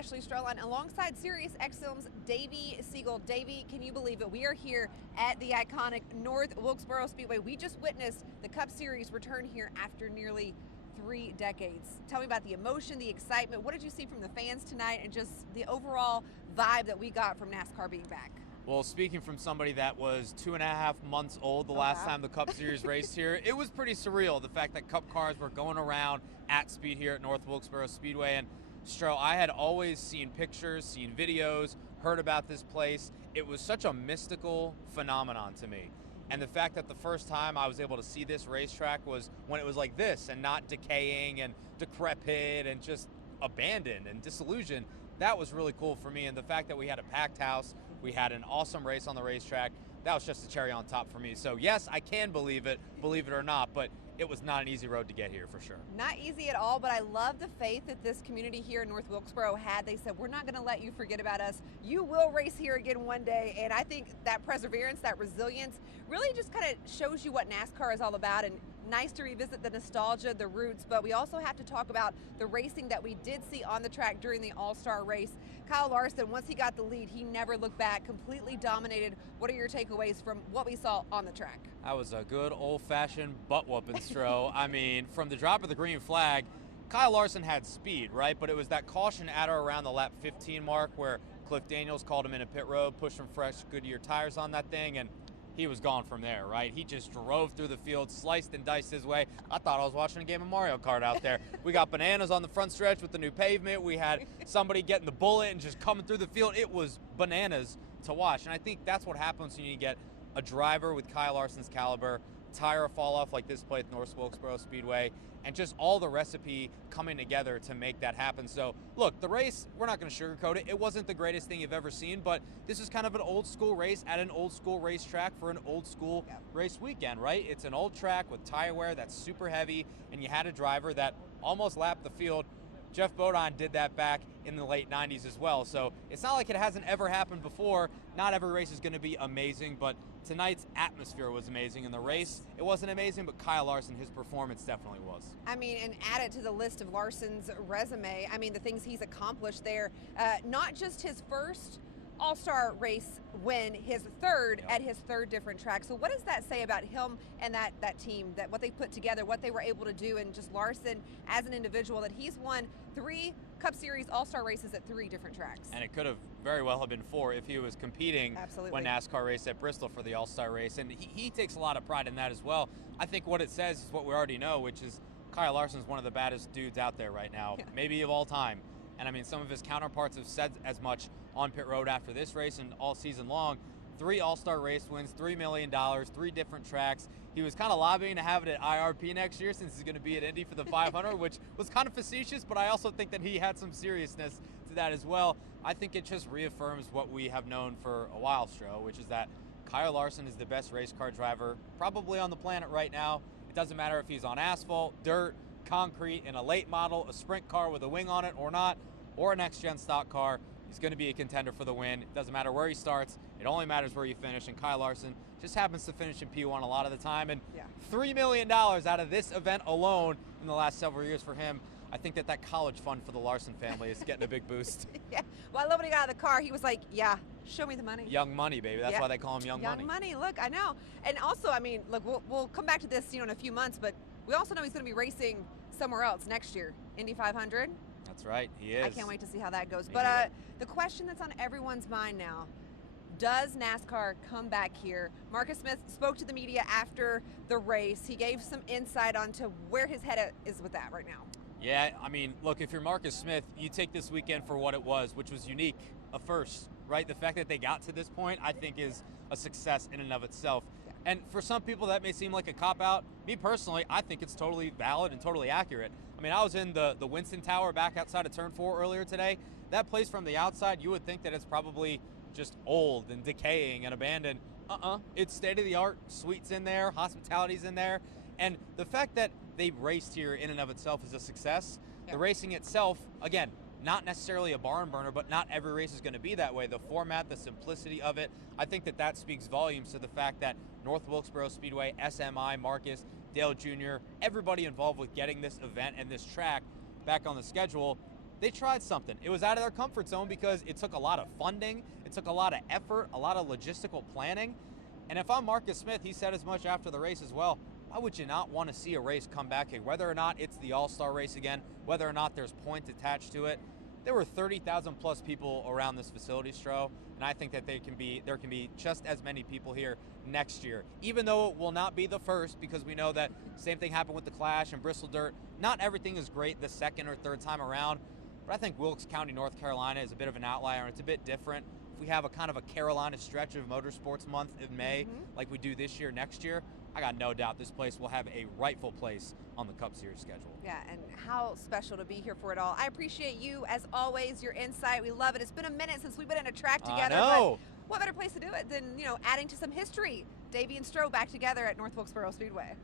Ashley Stroehlein alongside SiriusXM's Davey Seagal. Davey, can you believe it? We are here at the iconic North Wilkesboro Speedway. We just witnessed the Cup Series return here after nearly 3 decades. Tell me about the emotion, the excitement. What did you see from the fans tonight and just the overall vibe that we got from NASCAR being back? Well, speaking from somebody that was 2.5 months old the last time the Cup Series raced here, it was pretty surreal. The fact that Cup cars were going around at speed here at North Wilkesboro Speedway. And Stro, I had always seen pictures, seen videos, heard about this place. It was such a mystical phenomenon to me. And the fact that the first time I was able to see this racetrack was when it was like this and not decaying and decrepit and just abandoned and disillusioned, that was really cool for me. And the fact that we had a packed house, we had an awesome race on the racetrack, that was just a cherry on top for me. So yes, I can believe it or not, but it was not an easy road to get here for sure. Not easy at all, but I love the faith that this community here in North Wilkesboro had. They said, we're not going to let you forget about us. You will race here again one day. And I think that perseverance, that resilience really just kind of shows you what NASCAR is all about. And nice to revisit the nostalgia, the roots, but we also have to talk about the racing that we did see on the track during the All-Star Race. Kyle Larson, once he got the lead, he never looked back, completely dominated. What are your takeaways from what we saw on the track? That was a good old-fashioned butt-whooping, Stro. I mean, from the drop of the green flag, Kyle Larson had speed, right? But it was that caution at or around the lap 15 mark where Cliff Daniels called him in a pit road, pushed some fresh Goodyear tires on that thing, and he was gone from there, right? He just drove through the field, sliced and diced his way. I thought I was watching a game of Mario Kart out there. We got bananas on the front stretch with the new pavement. We had somebody getting the bullet and just coming through the field. It was bananas to watch. And I think that's what happens when you get a driver with Kyle Larson's caliber, tire fall off like this play at North Wilkesboro Speedway, and just all the recipe coming together to make that happen. So look, the race, we're not going to sugarcoat it. It wasn't the greatest thing you've ever seen, but this is kind of an old school race at an old school racetrack for an old school race weekend, right? It's an old track with tire wear that's super heavy, and you had a driver that almost lapped the field. Jeff Bodine did that back in the late 90s as well. So it's not like it hasn't ever happened before. Not every race is going to be amazing, but tonight's atmosphere was amazing. In the race, it wasn't amazing, but Kyle Larson, his performance definitely was. I mean, and add it to the list of Larson's resume. I mean, the things he's accomplished there, not just his first All-Star Race win, his third at his third different track. So what does that say about him and that team, that what they put together, what they were able to do, and just Larson as an individual, that he's won 3 Cup Series All-Star races at 3 different tracks? And it could have very well have been 4 if he was competing when NASCAR raced at Bristol for the All-Star Race. And he takes a lot of pride in that as well. I think what it says is what we already know, which is Kyle Larson's one of the baddest dudes out there right now, maybe of all time. And I mean, some of his counterparts have said as much on pit road after this race and all season long. 3 All-Star Race wins, $3 million, 3 different tracks. He was kind of lobbying to have it at IRP next year since he's going to be at Indy for the 500, which was kind of facetious, but I also think that he had some seriousness to that as well. I think it just reaffirms what we have known for a while, Stro, which is that Kyle Larson is the best race car driver probably on the planet right now. It doesn't matter if he's on asphalt, dirt, concrete, in a late model, a sprint car with a wing on it or not, or a next-gen stock car. He's going to be a contender for the win. It doesn't matter where he starts. It only matters where you finish. And Kyle Larson just happens to finish in P1 a lot of the time. And $3 million out of this event alone in the last several years for him. I think that college fund for the Larson family is getting a big boost. Well, I love when he got out of the car. He was like, show me the money. Young money, baby. That's why they call him Young Money. Young Money. Look, I know. And also, I mean, look, we'll come back to this, in a few months, but we also know he's going to be racing somewhere else next year. Indy 500. That's right, he is. I can't wait to see how that goes. But the question that's on everyone's mind now, does NASCAR come back here? Marcus Smith spoke to the media after the race. He gave some insight onto where his head is with that right now. Yeah, I mean, look, if you're Marcus Smith, you take this weekend for what it was, which was unique, a first, right? The fact that they got to this point, I think, is a success in and of itself. And for some people, that may seem like a cop-out. Me personally, I think it's totally valid and totally accurate. I mean, I was in the Winston Tower back outside of Turn 4 earlier today. That place from the outside, you would think that it's probably just old and decaying and abandoned. It's state-of-the-art, suites in there, hospitality's in there. And the fact that they raced here in and of itself is a success. The racing itself, again, not necessarily a barn burner, but not every race is going to be that way. The format, the simplicity of it, I think that speaks volumes to the fact that North Wilkesboro Speedway, SMI, Marcus, Dale Jr., everybody involved with getting this event and this track back on the schedule they tried something. It was out of their comfort zone because it took a lot of funding, it took a lot of effort, a lot of logistical planning. And if I'm Marcus Smith, he said as much after the race as well, why would you not want to see a race come back here? Whether or not it's the All-Star race again, whether or not there's points attached to it. There were 30,000 plus people around this facility, Stro, and I think that there can be just as many people here next year, even though it will not be the first, because we know that same thing happened with the Clash and Bristol Dirt. Not everything is great the second or third time around, but I think Wilkes County, North Carolina is a bit of an outlier, and it's a bit different. If we have a kind of a Carolina stretch of Motorsports Month in May, like we do this year, next year, I got no doubt this place will have a rightful place on the Cup Series schedule. Yeah, and how special to be here for it all. I appreciate you, as always, your insight. We love it. It's been a minute since we've been in a track together. I know. But what better place to do it than, adding to some history? Davey and Stro back together at North Wilkesboro Speedway.